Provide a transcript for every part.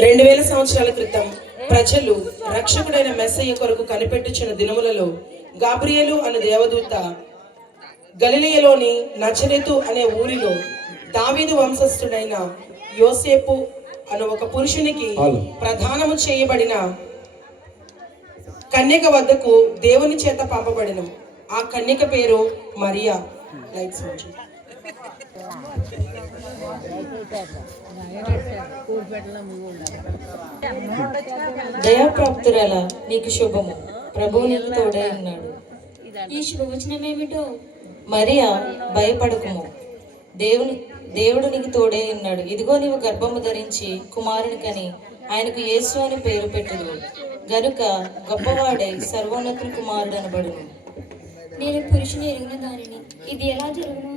2000 సంవత్సరాల క్రితం ప్రజలు రక్షకుడైన మెస్సయ్య కొరకు కనిపెట్టుచున్న దినములలో గాబ్రియేలు అనే దేవదూత గలిలయలోని నజరేతు అనే ఊరిలో దావీదు వంశస్థుడైన యోసేపు అను ఒక పురుషునికి ప్రధానము చేయబడిన కన్యక వద్దకు దేవుని చేత పంపబడిన. ఆ కన్యక పేరు మరియా. దయాప్రాప్తురాల నీకు శుభము, ప్రభువు నీకు తోడై ఉన్నాడు. ఈ శుభవచనం ఏమిటో? మరియా, భయపడకుము, దేవుడు నీకు తోడై ఉన్నాడు. ఇదిగో నీవు గర్భము ధరించి కుమారుని కని ఆయనకు యేసు అని పేరు పెట్టుదు. గనుక గొప్పవాడై సర్వోన్నతుని కుమారుడు అనబడును. నేను పురుషుని ఎరిగిన దానిని, ఇది ఎలా జరుగును?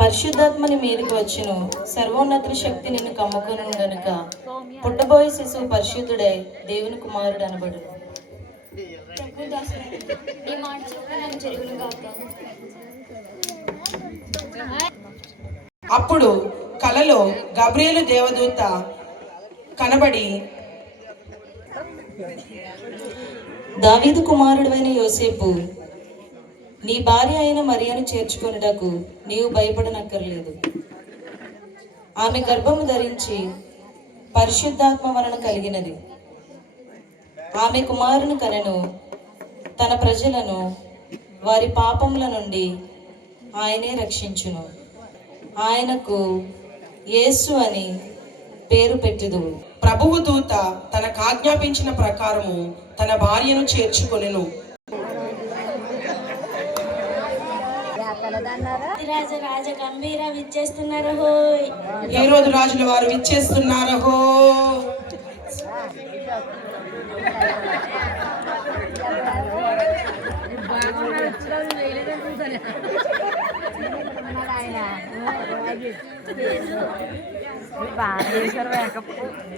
పరిశుద్ధాత్మని మీదకి వచ్చును, సర్వోన్నతుని శక్తి నిన్ను కమ్ముకును. గనుక పుట్టబోయే శిశువు పరిశుద్ధుడై దేవుని కుమారుడు అనబడును. అప్పుడు కలలో గబ్రియేలు దేవదూత కనబడి, దావీదు కుమారుడైన యోసేపు, నీ భార్య అయిన మరియను చేర్చుకొనుటకు నీవు భయపడనక్కర్లేదు. ఆమె గర్భము ధరించి పరిశుద్ధాత్మ వలన కలిగినది. ఆమె కుమారుని కనెను. తన ప్రజలను వారి పాపముల నుండి ఆయనే రక్షించును. ఆయనకు యేసు అని పేరు పెట్టుదు. ప్రభువు దూత తనకు ఆజ్ఞాపించిన ప్రకారము తన భార్యను చేర్చుకొనెను. రాజ గంభీర విచ్చేస్తున్నారు హోయ్. హేరోదు రాజుల వారు విచ్చేస్తున్నారు హో.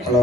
హలో,